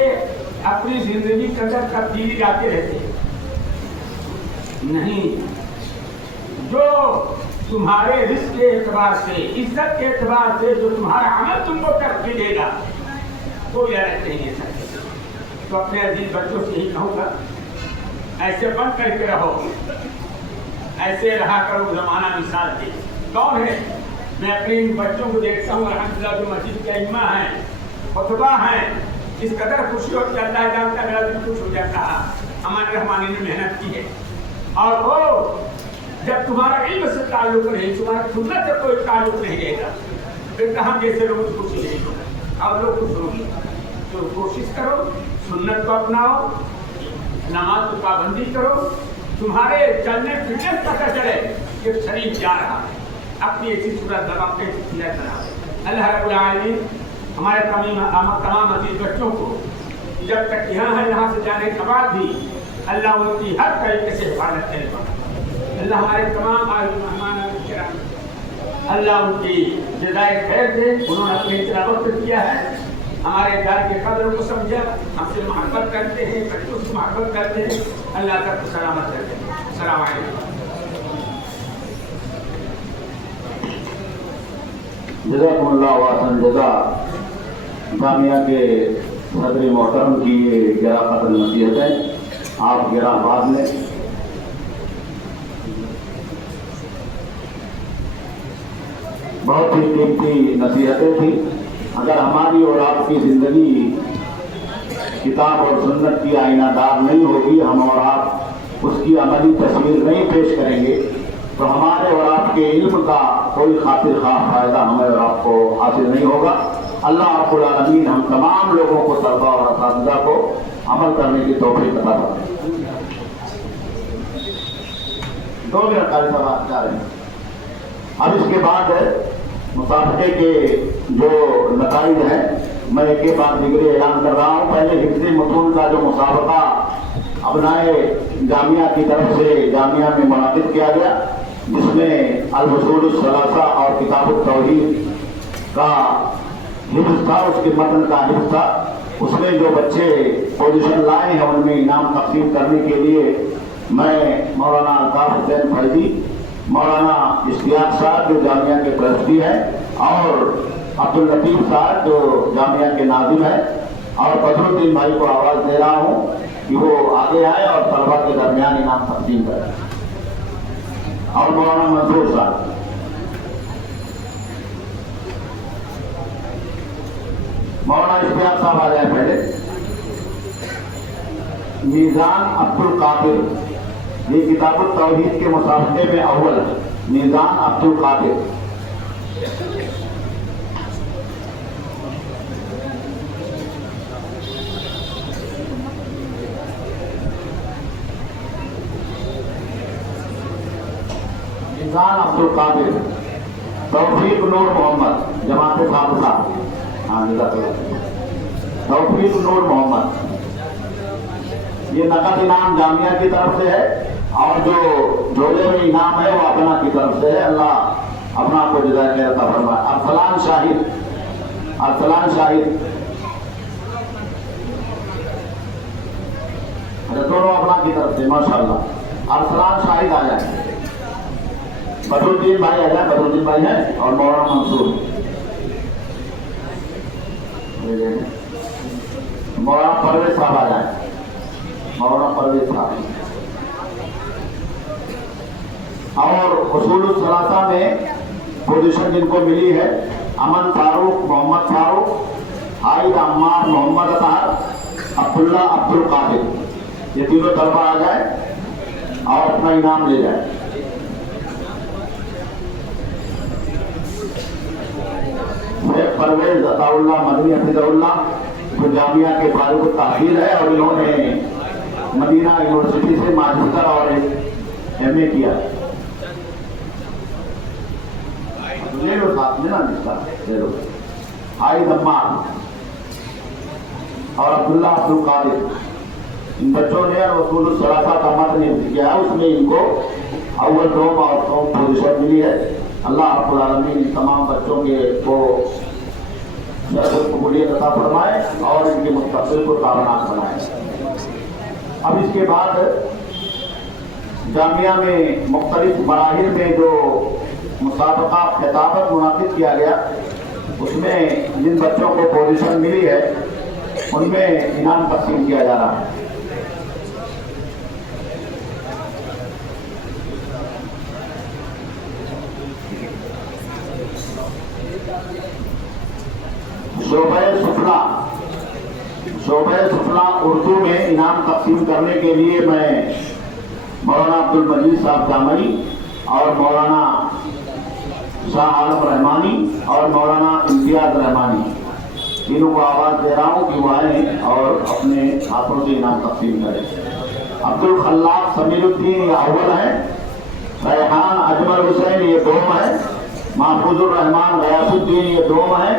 اپنی زندگی کے اندر تبدیلی لاتے رہتے ہیں، نہیں، جو تمہارے رزق کے اعتبار سے، عزت کے اعتبار سے جو تمہارا عمل تم کو ترقی دے گا کوئی حیرت نہیں ہے سکتے۔ تو اپنے عزیز بچوں سے یہی کہوں گا، ایسے بن کر کے رہو، ایسے رہا کرو، زمانہ مثال دے۔ کون ہے؟ میں اپنے ان بچوں کو دیکھتا ہوں، الحمدللہ جو مسجد کے ائمہ ہیں، خطبہ ہیں، اس قدر خوشی ہوتی ہے، اللہ جانتا ہے میرا دل خوش ہو جاتا ہے، ہمارے رحمانی نے محنت کی ہے۔ اور وہ جب تمہارا علم سے تعلق نہیں، تمہارا سنت سے کوئی تعلق نہیں رہے گا، پھر کہاں جیسے لوگ خوشی نہیں ہوگا، اب لوگ خوش ہوں گے۔ تو کوشش کرو، سنت کو اپناؤ، نماز کی پابندی کرو، تمہارے چلنے پھرنے پتہ چلے کہ شریف جا رہا ہے، اپنی ایسی صورت دبا کے سیرت بنا۔ اللہ رب العالمین ہمارے تمام عزیز بچوں کو جب تک یہاں ہے، یہاں سے جانے کے بعد بھی اللہ ان کی ہر طریقے سے حفاظت کرے گا۔ اللہ ہمارے تمام مہمان کرام، اللہ ان کی جزائے خیر دے، انہوں نے اپنے اتنا وقت کیا ہے، ہمارے گھر کے قدر کو سمجھا، ہم سے محبت کرتے ہیں، بچوں سے محبت کرتے ہیں، اللہ سب کو سلامت کرتے ہیں۔ السلام علیکم۔ جزاکم اللہ واحسن جزا۔ جامعہ کے صدر محترم کی یہ 11 قتل نصیحتیں آپ 11 بعد میں بہت ہی قیمتی نصیحتیں تھیں، अगर हमारी और आपकी जिंदगी किताब और सुन्नत की आईनादार नहीं होगी, हम और आप उसकी अमली तस्वीर नहीं पेश करेंगे, तो हमारे और आपके इल्म का कोई खातिर खाह फायदा हमें और आपको हासिल नहीं होगा। अल्लाह रब्बुल आलमीन हम तमाम लोगों को, तलबा और असातिज़ा को अमल करने की तौफीक अता फरमाए। 2 मिनट का बात कर रहे हैं। अब इसके बाद मुसाफिरे के जो नताइज हैं, मैं एक बार जिक्र ऐलान कर रहा हूँ। पहले हिफ्ज़ मतून का जो मुसाबका अबनाए जामिया की तरफ से जामिया में मुनाकिद किया गया, जिसमें अल-उसूलुस सलासा और किताबुत तौहीद का हिफ्ज़ था, उसके मतन का हिफ्ज़ था। उसमें जो बच्चे पोजीशन लाए हैं उनमें इनाम तकसीम करने के लिए मैं मौलाना अल्ताफ हुसैन फैजी, मौलाना इश्तियाक साहब जो जामिया के ट्रस्टी हैं, और अब्दुल लतीफ साहब जो जामिया के नाज़िम हैं, और बदरुद्दीन भाई को आवाज़ दे रहा हूँ कि वो आगे आए और तलबा के दरमियान इनाम तकसीम करें, और मौलाना मंसूर साहब। मौलाना इश्तियाक साहब आ जाए पहले। मीज़ान अब्दुल कादिर, ये किताबुत तौहीद के मुसाफिरे में अव्वल है। मीज़ान अब्दुल कादिर। मीज़ान अब्दुल कादिर। तौफीक नूर मोहम्मद, जमात खालसा। हाँ, तौफीक नूर मोहम्मद। ये नकद इनाम जामिया की तरफ से है, और जो जोड़े में इनाम है वो अपना की तरफ से है। अल्लाह अपना को जज़ाए खैर अता फरमाए। अरसलान शाहिद, अरसलान शाहिद। अच्छा, दोनों अपना की तरफ से, माशाअल्लाह। अरसलान शाहिद आ जाए। बदरुद्दीन भाई आ जाए, बदरुद्दीन भाई है, और मौलाना मंसूर। मौलाना परवेज साहब आ जाए, मौलाना परवेज साहब। और उसूलुस सलासा में पोजीशन जिनको मिली है, अमन फारूक, मोहम्मद फारूक, हाइद अम्मार, मोहम्मद अतहर, अब्दुल्ला अब्दुल कादिर, ये तीनों तलबा आ जाए और अपना इनाम ले जाए। शेख परवेज अताउल्लाह मदनी हफिज़हुल्लाह जो जामिया के फारिग तहसील है, और इन्होंने मदीना यूनिवर्सिटी से माजिस्टर और MA किया। ले लो साथ में ना, ले लो। हाइद अम्मार और अब्दुल्ला अब्दुल कादिर, इन बच्चों ने उसूलुस सलासा का मत नियुक्त किया है, उसमें इनको अव्वल, दोम और सोम पोजीशन मिली है। अल्लाह रब्बुल आलमीन इन तमाम बच्चों के को कबूलियत अता फरमाए और इनके मुस्तक़बिल को ताबनाक बनाए। अब इसके बाद जामिया में मुख्तलिफ मराहिल में जो मुसाबका खिताबत मुनाकिद किया गया, उसमें जिन बच्चों को पोजीशन मिली है उनमें इनाम तकसीम किया जा रहा है। शोबे सुफला उर्दू में इनाम तकसीम करने के लिए मैं मौलाना अब्दुल मजीद साहब जामई और मौलाना शाह आलम रहमानी और मौलाना इम्तियाज रहमानी, तीनों को आवाज़ दे रहा हूँ कि वो आए और अपने हाथों से इनाम तकसीम करें। अब्दुल खल्लाक समीरुद्दीन ये अव्वल है, रेहान अजमल हुसैन ये दोम है, महफूजुर रहमान गयासुद्दीन ये दोम है,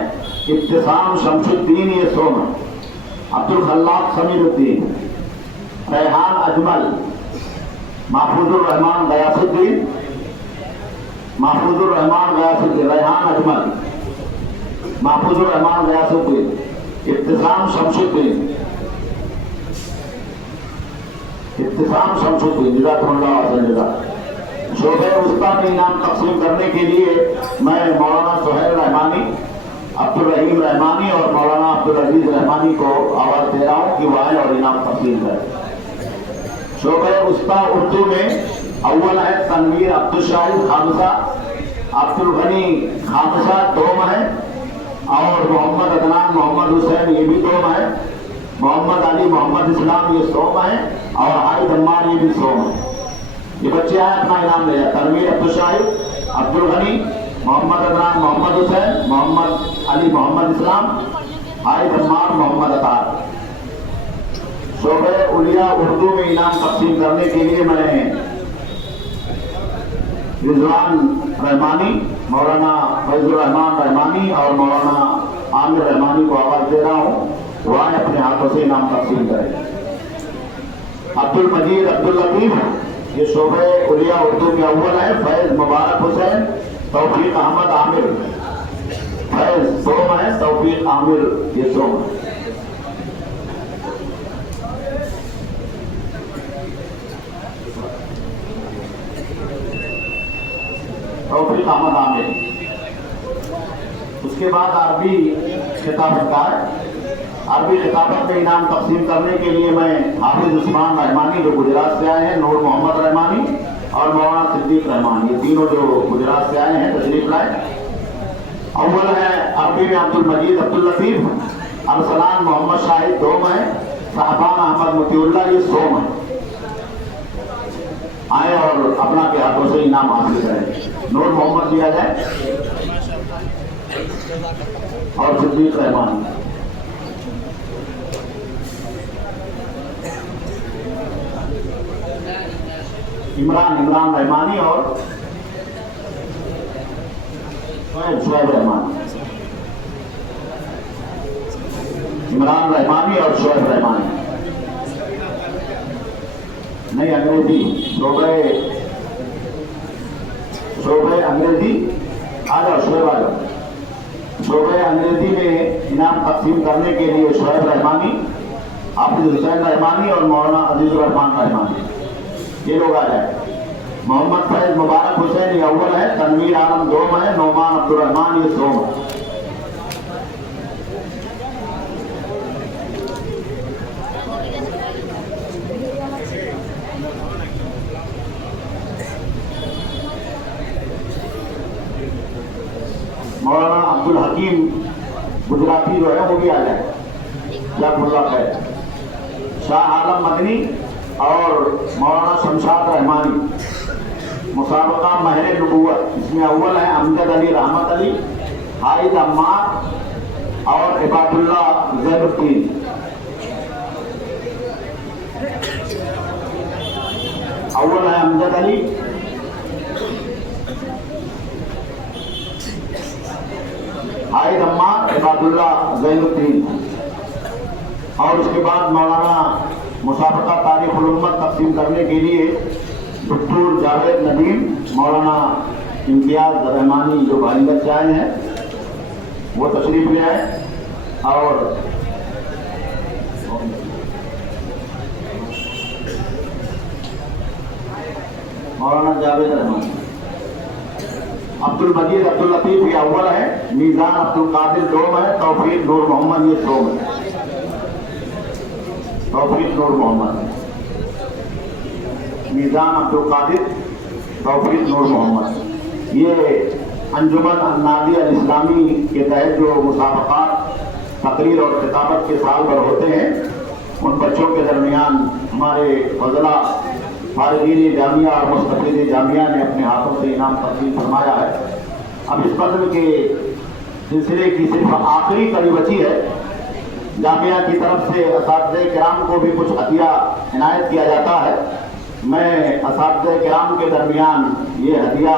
इब्तिसाम शमशुद्दीन ये सोम है। अब्दुल खल्लाक समीरुद्दीन, रेहान अजमल, महफूजुर रहमान गयासुद्दीन, महफूजुर रहमान गयासुद्दीन, रेहान अजमल, महफूजुर रहमान गयासुद्दीन, इब्तिसाम शमशुद्दीन, इब्तिसाम शमशुद्दीन। जज़ाकुमुल्लाह। शोबे उस्ता में इनाम तकसीम करने के लिए मैं मौलाना सुहेल रहमानी, अब्दुल रहीम रहमानी और मौलाना अब्दुल अजीज रहमानी को आवाज़ दे रहा हूँ कि वो आए और इनाम तकसीम करें। शोबे उस्ता उर्दू में अव्वल है तनवीर अब्दुल शाहिद खामसा, अब्दुल गनी खामसा दोम है, और मोहम्मद अदनान मोहम्मद हुसैन ये भी 2 हैं, मोहम्मद अली मोहम्मद इस्लाम ये 100 हैं और हारिद अम्मार ये भी 100 हैं। ये बच्चे आए अपना इनाम ले जाए। तनवीर अब्दुल शाहिद अब्दुल गनी मोहम्मद अदनान मोहम्मद हुसैन मोहम्मद अली मोहम्मद इस्लाम हारिद अम्मार मोहम्मद अतार। शोबे उलिया उर्दू में इनाम तकसीम करने के लिए मैं रिजवान रहमानी, मौलाना फैजुर रहमान रहमानी और मौलाना आमिर रहमानी को आवाज दे रहा हूँ, वह अपने हाथों से इनाम तकसीम करें। अब्दुल मजीद अब्दुल लतीफ ये शोबे उलिया उर्दू के अव्वल है। फैज मुबारक हुसैन तौफीक अहमद आमिर, फैज 100 है, तौफीक आमिर ये 100 है। तौफीक अहमद आमिर। उसके बाद अरबी खिताबत का है। अरबी खिताबत में इनाम तकसीम करने के लिए मैं हाफिज उस्मान रहमानी जो गुजरात से आए हैं, नूर मोहम्मद रहमानी और मौलाना सिद्दीक रहमान, ये तीनों जो गुजरात से आए हैं तशरीफ लाए। अव्वल है अरबी में अब्दुल मजीद अब्दुल लतीफ, अरसलान मोहम्मद शाहिद 2 हैं, साहबान अहमद मुतीउल्लाह ये 100 हैं। आए और अपना के हाथों से इनाम हासिल करें। नूर मोहम्मद दिया जाए और सिद्दीक रहमान। इमरान रहमानी और शोएब रहमान। इमरान रहमानी और शोएब रहमानी नहीं अंग्रेजी शोबे अंग्रेजी आ जाओ, शोएब आ जाओ। शोबे अंग्रेजी में इनाम तकसीम करने के लिए शोएब रहमानी, हाफिज हुसैन रहमानी और मौलाना अजीजुर रहमान रहमानी ये लोग आ जाए। मोहम्मद फैज मुबारक हुसैन ये अव्वल है, तनवीर आलम 2 है, नौमान अब्दुल रहमान ये 100 है। मौलाना अब्दुल हकीम गुजराती जो है वो भी आ जाए। जज़ाकुमुल्लाह खैर। शाह आलम मदनी और मौलाना शमशाद रहमानी। मुसाबका महर नबूवत, इसमें अव्वल है अमजद अली रहमत अली, हारिद अम्मार और इबादुल्ला ज़ैनुद्दीन। अव्वल है अमजद अली, हारिद अम्मार, इबादुल्ला ज़ैनुद्दीन। और उसके बाद मौलाना मुसाबका तारीख उम्मत तकसीम करने के लिए डॉक्टर जावेद नदीम, मौलाना इम्तियाज रहमानी जो भाईगंज से आए हैं वो तशरीफ ले आए। और मौलाना जावेद रहमानी। अब्दुल मजीद अब्दुल लतीफ ये अव्वल है, मीज़ान अब्दुल कादिर 2 है, तौफीक नूर मोहम्मद ये 100 है। तौफीक नूर मोहम्मद, मीज़ान अब्दुल कादिर, तौफीक नूर मोहम्मद। ये अंजुमन अन्नादी अल इस्लामी के तहत जो मुसाबक़ात तकरीर और खिताबत के साल भर होते हैं, उन बच्चों के दरमियान हमारे फजला फारिगीन जामिया और मुस्तफीद जामिया ने अपने हाथों से इनाम तकसीम फरमाया है। अब इस बज़्म के सिलसिले की सिर्फ आखिरी कड़ी बची है। जामिया की तरफ से असातिज़े किराम को भी कुछ हदिया इनायत किया जाता है। मैं असातिज़े किराम के दरमियान ये हदिया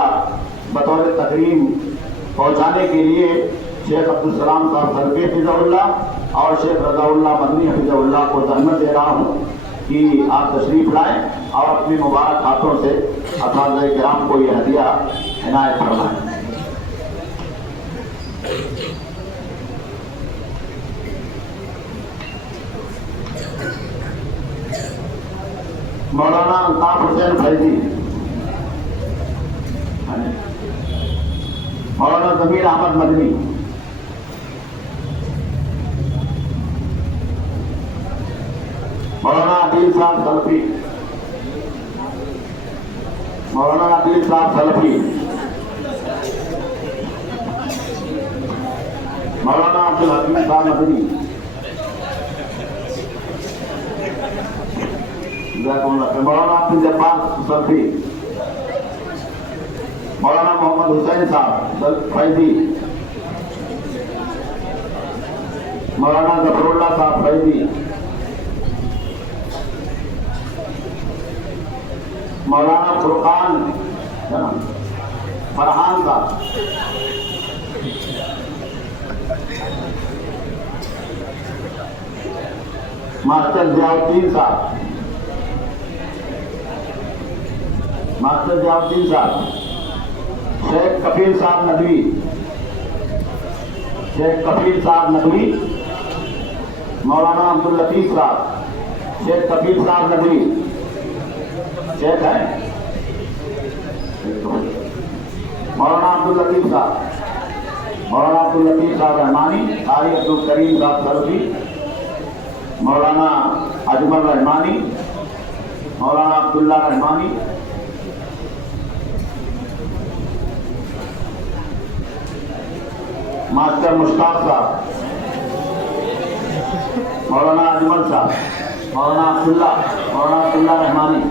बतौर तकरीम पहुँचाने के लिए शेख अब्दुल सलाम साहब सल्फ़ी हफ़िज़हुल्लाह और शेख रज़ाउल्लाह मदनी हफ़िज़हुल्लाह को ज़हमत दे रहा हूँ कि आप तशरीफ़ लाएँ और अपने मुबारक हाथों से असातिज़े किराम को ये हदिया इनायत फरमाएँ। मौलाना अल्ताफ हुसैन फैजी, मौलाना ज़मीर अहमद मदनी, मौलाना अदील साहब सलफी, मौलाना अदील साहब सलफी, مولانا عبدالحکیم صاحب مدنی، مولانا عبدالجبار سلفی، مولانا محمد حسین صاحب فیضی، مولانا ظفر اللہ صاحب فیضی، مولانا فرقان فرحان صاحب، ماسٹر ضیاء الدین صاحب، ماسٹر ضیاء الدین صاحب، شیخ کفیل صاحب ندوی، شیخ کفیل صاحب ندوی، مولانا عبداللطیف صاحب، شیخ کفیل صاحب ندوی شیخ ہیں، مولانا عبداللطیف صاحب، مولانا عبداللطیف صاحب رحمانی، قاری عبدالکریم صاحب سلفی، مولانا اجمل رحمانی، مولانا عبداللہ رحمانی، ماسٹر مشتاق صاحب، مولانا اجمل صاحب، مولانا عبداللہ رحمانی،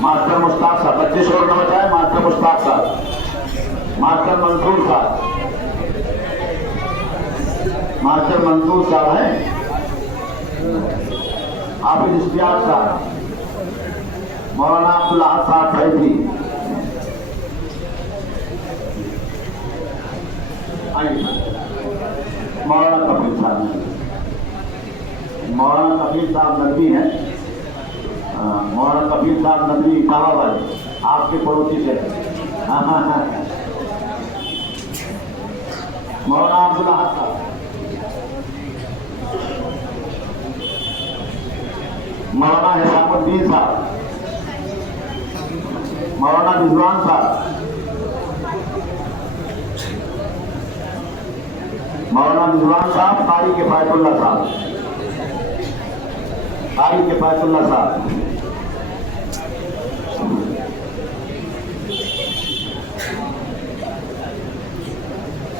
ماسٹر مشتاق صاحب، بچے شور نہ بچائے، ماسٹر مشتاق صاحب، ماسٹر منصور صاحب، ماسٹر منصور صاحب ہیں، حافظ اشتیاق صاحب، مولانا عبداللہ صاحب فیضی، مولانا کفیل صاحب، مولانا کفیل صاحب ندوی ہیں، مولانا کفیل صاحب ندوی کعبہ والے آپ کے پڑوسی سے، مولانا عبداللہ صاحب، مولانا حسام الدین صاحب، مولانا رضوان صاحب، مولانا رضوان صاحب، قاری کفایت اللہ صاحب، قاری کفایت اللہ صاحب،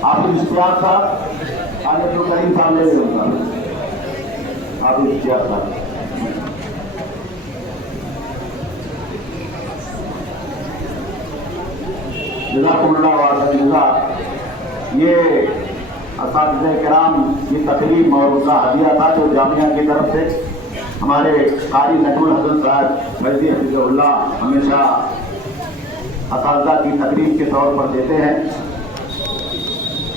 حافظ اشتیاق صاحب، قاری عبدالکریم صاحب لے لیں گا، حافظ اشتیاق صاحب، جزاکم اللہ وعلیہ جزا۔ یہ اساتذہ کرام کی تقریب اور اس کا ہدیہ تھا جو جامعہ کی طرف سے ہمارے قاری نجم الحسن صاحب فیضی حفظہ اللہ ہمیشہ اساتذہ کی تقریب کے طور پر دیتے ہیں۔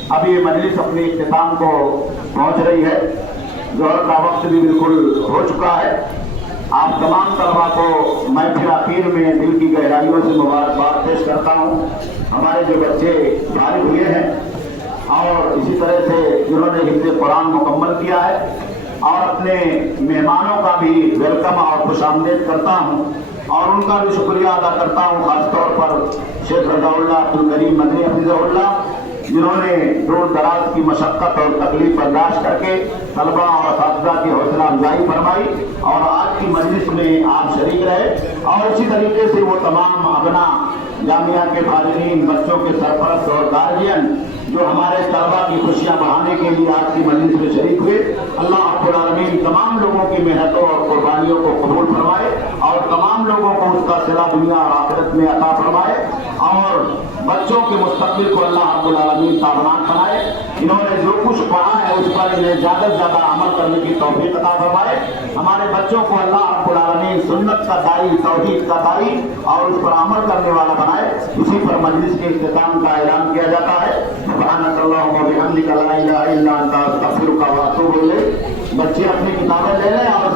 اب یہ مجلس اپنے اختتام کو پہنچ رہی ہے، ظہر کا وقت بھی بالکل ہو چکا ہے۔ آپ تمام طلباء کو میں پھر آخر میں دل کی گہرائیوں سے مبارکباد پیش کرتا ہوں۔ ہمارے جو بچے فارغ ہوئے ہیں اور اسی طرح سے جنہوں نے حفظ قرآن مکمل کیا ہے، اور اپنے مہمانوں کا بھی ویلکم اور خوش آمدید کرتا ہوں اور ان کا بھی شکریہ ادا کرتا ہوں، خاص طور پر شیخ رضا اللہ عبدالکریم مدنی حفظہ اللہ، جنہوں نے دور دراز کی مشقت اور تکلیف برداشت کر کے طلباء اور اساتذہ کی حوصلہ افزائی فرمائی اور آج کی مجلس میں آپ شریک رہے، اور اسی طریقے سے وہ تمام ابنا جامعہ کے فارغین، بچوں کے سرپرست اور گارجین جو ہمارے طلباء کی خوشیاں بڑھانے کے لیے آج کی مجلس میں شریک ہوئے، اللہ رب العالمین تمام لوگوں کی محنتوں اور قربانیوں کو قبول فرمائے اور تمام لوگوں کو اس کا صلہ دنیا اور آخرت میں عطا فرمائے، اور بچوں کے مستقبل کو اللہ رب العالمین تابناک بنائے۔ انہوں نے جو کچھ پڑھا ہے اس پر انہیں زیادہ سے زیادہ عمل کرنے کی توفیق عطا فرمائے۔ ہمارے بچوں کو اللہ رب العالمین سنت کا دائی، توحید کا دائی اور اس پر عمل کرنے والا بنائے۔ اسی پر مجلس کے اختتام کا اعلان کیا جاتا ہے۔ سبحانک اللہم و بحمدک لا الہ الا انت استغفرک و اتوب الیک۔ بچے اپنی کتابیں لے لیں اور